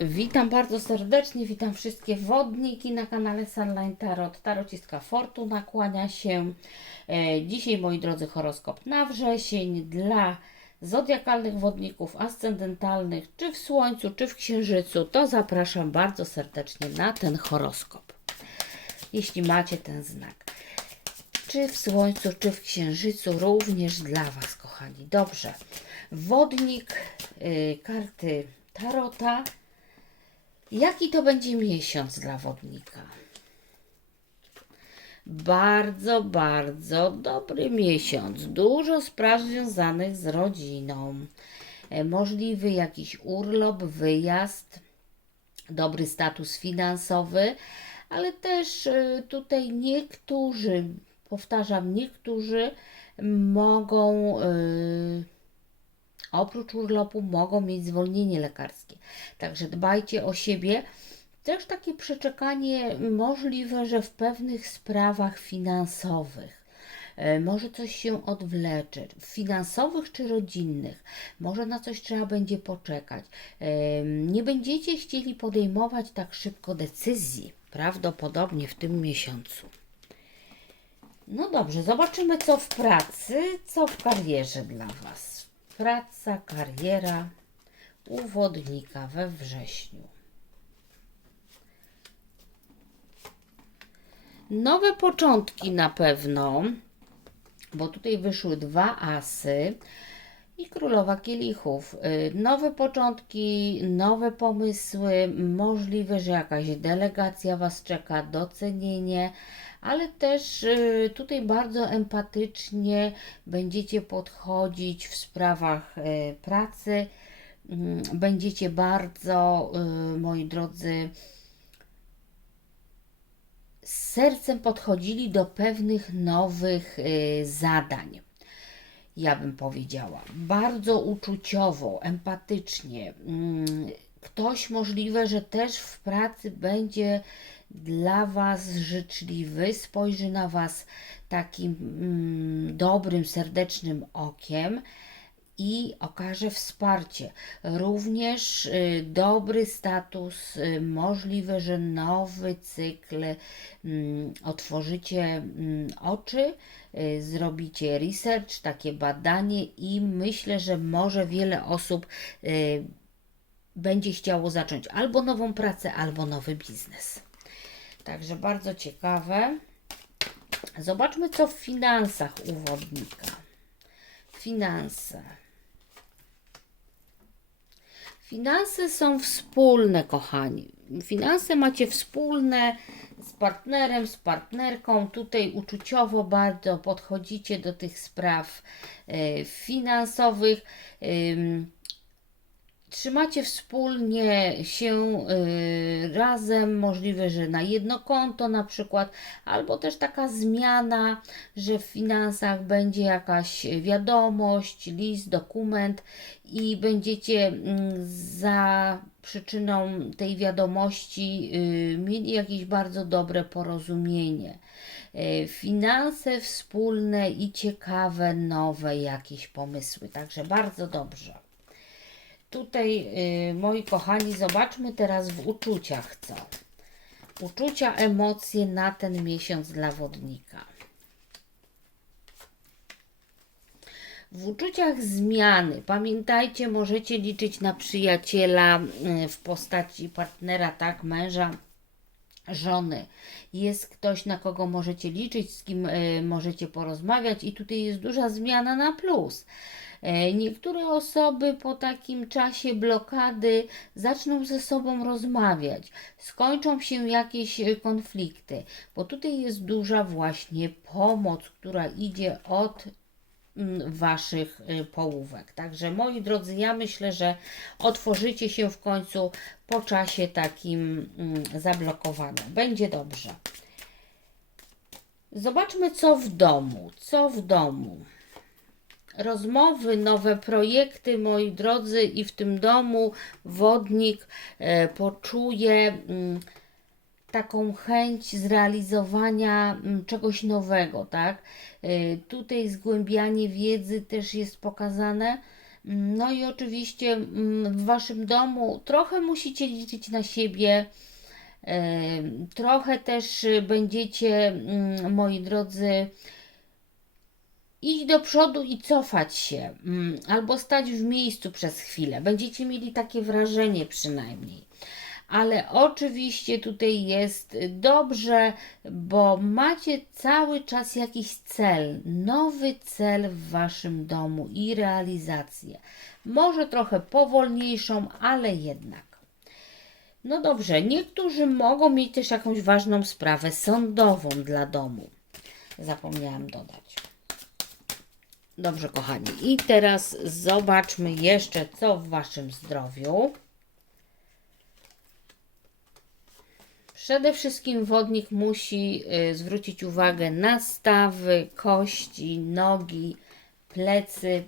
Witam bardzo serdecznie, witam wszystkie wodniki na kanale Sunline Tarot. Tarocistka Fortuna kłania się. E, dzisiaj, moi drodzy, horoskop na wrzesień dla zodiakalnych wodników ascendentalnych, czy w Słońcu, czy w Księżycu. To zapraszam bardzo serdecznie na ten horoskop. Jeśli macie ten znak. Czy w Słońcu, czy w Księżycu, również dla Was, kochani. Dobrze. Wodnik, y, karty Tarota. Jaki to będzie miesiąc dla wodnika? Bardzo, bardzo dobry miesiąc. Dużo spraw związanych z rodziną. E, Możliwy jakiś urlop, wyjazd, dobry status finansowy, ale też e, tutaj niektórzy, powtarzam, niektórzy mogą. y, oprócz urlopu mogą mieć zwolnienie lekarskie. Także dbajcie o siebie. Też takie przeczekanie możliwe, że w pewnych sprawach finansowych. e, Może coś się odwlecze, finansowych czy rodzinnych. Może na coś trzeba będzie poczekać. E, Nie będziecie chcieli podejmować tak szybko decyzji, prawdopodobnie w tym miesiącu. No dobrze, zobaczymy co w pracy, co w karierze dla Was. Praca, kariera u wodnika we wrześniu. Nowe początki na pewno, bo tutaj wyszły dwa asy i królowa kielichów. Y, Nowe początki, nowe pomysły, możliwe, że jakaś delegacja Was czeka, docenienie, ale też y, tutaj bardzo empatycznie będziecie podchodzić w sprawach y, pracy. Mm, Będziecie bardzo, y, moi drodzy, z sercem podchodzili do pewnych nowych zadań. Ja bym powiedziała, bardzo uczuciowo, empatycznie. Mm, Ktoś możliwe, że też w pracy będzie dla Was życzliwy, spojrzy na Was takim mm, dobrym, serdecznym okiem i okaże wsparcie. Również y, dobry status, y, możliwe, że nowy cykl, mm, otworzycie mm, oczy, y, zrobicie research, takie badanie i myślę, że może wiele osób y, będzie chciało zacząć albo nową pracę, albo nowy biznes. Także bardzo ciekawe. Zobaczmy, co w finansach u wodnika. Finanse. Finanse są wspólne, kochani. Finanse macie wspólne z partnerem, z partnerką. Tutaj uczuciowo bardzo podchodzicie do tych spraw e, finansowych. Ym, trzymacie wspólnie się y, razem, możliwe, że na jedno konto na przykład, albo też taka zmiana, że w finansach będzie jakaś wiadomość, list, dokument i będziecie mm, za przyczyną tej wiadomości y, mieli jakieś bardzo dobre porozumienie. Y, Finanse wspólne i ciekawe, nowe jakieś pomysły. Także bardzo dobrze. Tutaj, y, moi kochani, zobaczmy teraz w uczuciach co. Uczucia, emocje na ten miesiąc dla wodnika. W uczuciach zmiany. Pamiętajcie, możecie liczyć na przyjaciela y, w postaci partnera, tak, męża, żony. Jest ktoś, na kogo możecie liczyć, z kim y, możecie porozmawiać, i tutaj jest duża zmiana na plus. E, Niektóre osoby po takim czasie blokady zaczną ze sobą rozmawiać, skończą się jakieś e, konflikty, bo tutaj jest duża właśnie pomoc, która idzie od Waszych y, połówek. Także moi drodzy, ja myślę, że otworzycie się w końcu po czasie takim mm, zablokowanym. Będzie dobrze. Zobaczmy, co w domu. Co w domu rozmowy, nowe projekty, moi drodzy, i w tym domu wodnik e, poczuje mm, taką chęć zrealizowania mm, czegoś nowego, tak? E, tutaj zgłębianie wiedzy też jest pokazane. No i oczywiście mm, w Waszym domu trochę musicie liczyć na siebie. e, Trochę też y, będziecie, mm, moi drodzy, iść do przodu i cofać się, mm, albo stać w miejscu przez chwilę. Będziecie mieli takie wrażenie przynajmniej. Ale oczywiście tutaj jest dobrze, bo macie cały czas jakiś cel, nowy cel w waszym domu i realizację. Może trochę powolniejszą, ale jednak. No dobrze, niektórzy mogą mieć też jakąś ważną sprawę sądową dla domu. Zapomniałam dodać. Dobrze, kochani. I teraz zobaczmy jeszcze, co w Waszym zdrowiu. Przede wszystkim wodnik musi y, zwrócić uwagę na stawy, kości, nogi, plecy,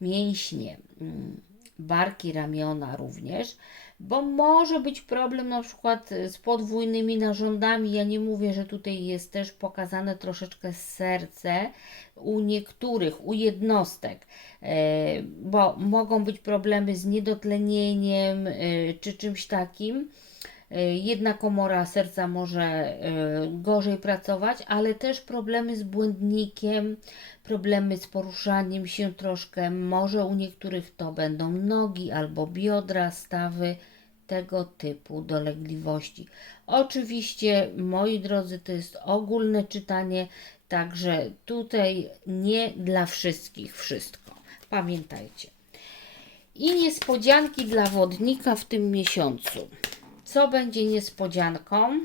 mięśnie, mm, barki, ramiona również, bo może być problem na przykład y, z podwójnymi narządami. Ja nie mówię, że tutaj jest też pokazane troszeczkę serce u niektórych, u jednostek, e, bo mogą być problemy z niedotlenieniem y, czy czymś takim. E, Jedna komora serca może e, gorzej pracować, ale też problemy z błędnikiem, problemy z poruszaniem się troszkę. Może u niektórych to będą nogi albo biodra, stawy, tego typu dolegliwości. Oczywiście, moi drodzy, to jest ogólne czytanie, także tutaj nie dla wszystkich wszystko. Pamiętajcie. I niespodzianki dla wodnika w tym miesiącu. Co będzie niespodzianką?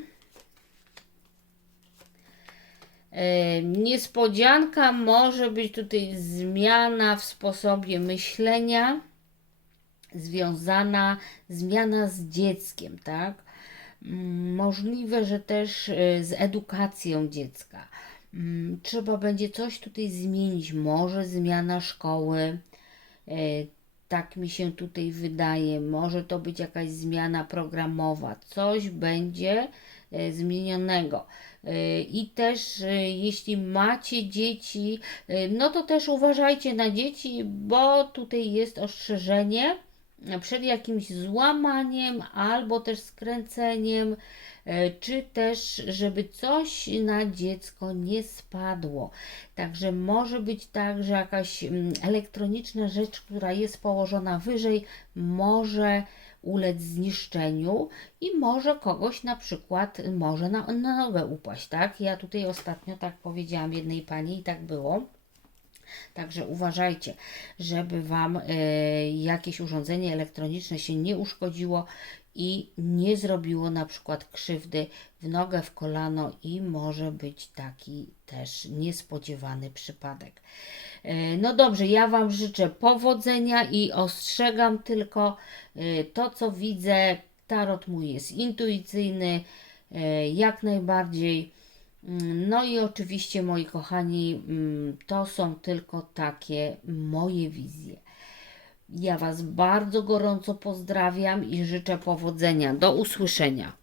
E, Niespodzianka może być tutaj zmiana w sposobie myślenia, związana, zmiana z dzieckiem, tak? Mm, Możliwe, że też e, z edukacją dziecka. Mm, Trzeba będzie coś tutaj zmienić, może zmiana szkoły. Tak mi się tutaj wydaje. Może to być jakaś zmiana programowa, coś będzie e, zmienionego. E, I też, e, jeśli macie dzieci, no to też uważajcie na dzieci, bo tutaj jest ostrzeżenie przed jakimś złamaniem albo też skręceniem, e, czy też, żeby coś na dziecko nie spadło. Także może być tak, że jakaś mm, elektroniczna rzecz, która jest położona wyżej, może ulec zniszczeniu i może kogoś na przykład może na, na nogę upaść, tak? Ja tutaj ostatnio tak powiedziałam jednej pani i tak było. Także uważajcie, żeby Wam e, jakieś urządzenie elektroniczne się nie uszkodziło i nie zrobiło na przykład krzywdy w nogę, w kolano i może być taki też niespodziewany przypadek. E, No dobrze, ja Wam życzę powodzenia i ostrzegam tylko e, to, co widzę. Tarot mój jest intuicyjny, jak najbardziej. Mm, No i oczywiście, moi kochani, mm, to są tylko takie moje wizje. Ja Was bardzo gorąco pozdrawiam i życzę powodzenia. Do usłyszenia.